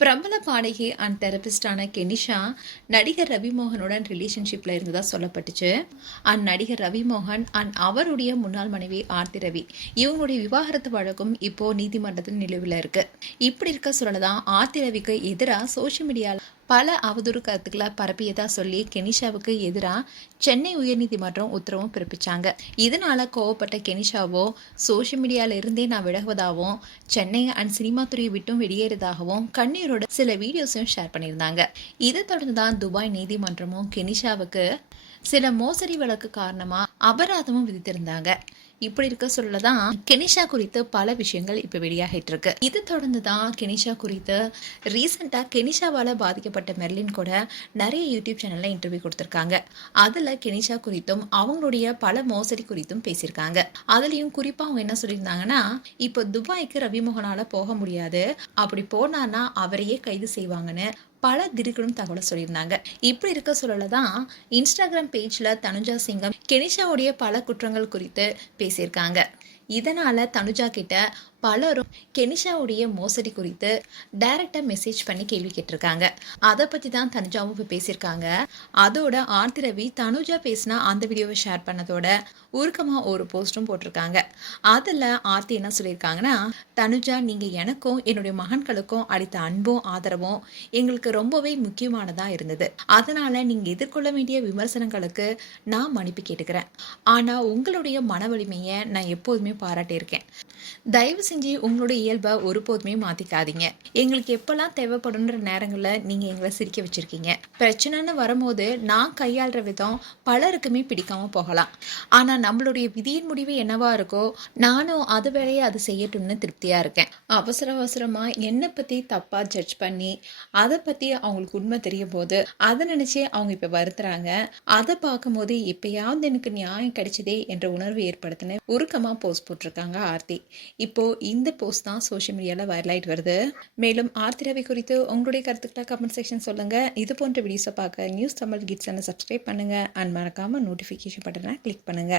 பிரபல பாடகி and தெரபிஸ்டான Kenisha நடிகர் ரவிமோகனுடன் ரிலேஷன்ஷிப்ல இருந்ததா சொல்லப்பட்டுச்சு. அண்ட் நடிகர் ரவிமோகன் அண்ட் அவருடைய முன்னாள் மனைவி ஆர்த்தி ரவி இவங்களுடைய விவாகரத்து வழக்கும் இப்போ நீதிமன்றத்தில் நிலுவையில் இருக்கு. இப்படி இருக்க சொல்லதான் ஆர்த்தி ரவிக்கு எதிராக சோசியல் மீடியாவில் பல அவதூறு கருத்துக்களை பரப்பியதா சொல்லி கெனிஷாவுக்கு எதிராக சென்னை உயர்நீதிமன்றம் உத்தரவும் பிறப்பிச்சாங்க. இதனால கோவப்பட்ட கெனிஷாவோ சோசியல் மீடியால இருந்தே நான் விலகுவதாகவும் சென்னை அண்ட் சினிமா துறையை விட்டும் வெளியேறதாகவும் கண்ணீரோட சில வீடியோஸையும் ஷேர் பண்ணியிருந்தாங்க. இதை தொடர்ந்து தான் துபாய் நீதிமன்றமும் கெனிஷாவுக்கு சில மோசடி வழக்கு காரணமா அபராதமும் விதித்திருந்தாங்க. இப்படி இருக்க சொல்லதான் கெனிஷா குறித்து பல விஷயங்கள் இப்ப வெளியாகிட்டு இருக்கு. இது தொடர்ந்து தான் கெனிஷா குறித்து ரீசெண்டா கெனிஷாவால பாதிக்கப்பட்ட மெர்லின் கூட நிறைய யூடியூப் சேனல்ல இன்டர்வியூ கொடுத்திருக்காங்க. அதுல கெனிஷா குறித்தும் அவங்களுடைய பல மோசடி குறித்தும் பேசியிருக்காங்க. அதுலயும் குறிப்பா அவங்க என்ன சொல்லியிருந்தாங்கன்னா, இப்போ துபாய்க்கு ரவிமோகனால போக முடியாது, அப்படி போனான்னா அவரையே கைது செய்வாங்கன்னு பல திடுக்கிடும் தகவலை சொல்லியிருந்தாங்க. இப்படி இருக்க சொல்லதான் இன்ஸ்டாகிராம் பேஜ்ல தனுஜா சிங்கம் கெனிஷாவுடைய பல குற்றங்கள் குறித்து பேசியிருக்காங்க. இதனால தனுஜா கிட்ட பலரும் கெனிஷாவுடைய மோசடி குறித்து டைரக்டா மெசேஜ் பண்ணி கேள்வி கேட்டிருக்காங்க. அதை பத்தி தான் தனுஜாவும் இப்போ பேசியிருக்காங்க. அதோட ஆர்த்தி ரவி தனுஜா பேசினா அந்த வீடியோவை ஷேர் பண்ணதோட உருக்கமா ஒரு போஸ்டும் போட்டிருக்காங்க. அதுல ஆர்த்தி என்ன சொல்லியிருக்காங்கன்னா, தனுஜா நீங்க எனக்கும் என்னுடைய மகன்களுக்கும் அளித்த அன்பும் ஆதரவும் எங்களுக்கு ரொம்பவே முக்கியமானதா இருந்தது. அதனால நீங்க எதிர்கொள்ள வேண்டிய விமர்சனங்களுக்கு நான் மன்னிப்பு கேட்டுக்கிறேன். ஆனா உங்களுடைய மன வலிமையை நான் எப்போதுமே பாராட்டியிருக்கேன். தயவு செஞ்சு உங்களுடைய இயல்பை ஒருபோதுமே மாத்திக்காதீங்க. எங்களுக்கு எப்பெல்லாம் தேவைப்படுன்ற நேரங்களில் நீங்க எங்களை சிரிக்க வச்சிருக்கீங்க. பிரச்சனைன்னு வரும்போது நான் கையாளுற விதம் பலருக்குமே பிடிக்காம போகலாம். ஆனா நம்மளுடைய விதியின் முடிவு என்னவா இருக்கோ நானும் அது வேலையை அது செய்யட்டும்னு திருப்தியா இருக்கேன். அவசர அவசரமா என்னை பத்தி தப்பா ஜட்ஜ் பண்ணி அதை பத்தி அவங்களுக்கு உண்மை தெரிய போது அதை நினைச்சு அவங்க இப்ப வருத்துறாங்க. அதை பார்க்கும்போது எப்பயாவது எனக்கு நியாயம் கிடைச்சதே என்ற உணர்வு ஏற்படுத்தின உருக்கமா போஸ்ட் போட்டிருக்காங்க ஆர்த்தி. இப்போ இந்த போஸ்ட் தான் சோஷியல் மீடியாவில் வைரலாயிட்டு வருது. மேலும் ஆர்த்தி ரவி குறித்து உங்களுடைய கருத்துக்களை கமெண்ட் செக்ஷன் சொல்லுங்க. இது போன்ற வீடியோஸை பார்க்க நியூஸ் தமிழ் கிட்ஸ் சப்ஸ்கிரைப் பண்ணுங்க அண்ட் மறக்காம நோட்டிஃபிகேஷன் பட்டனை கிளிக் பண்ணுங்க.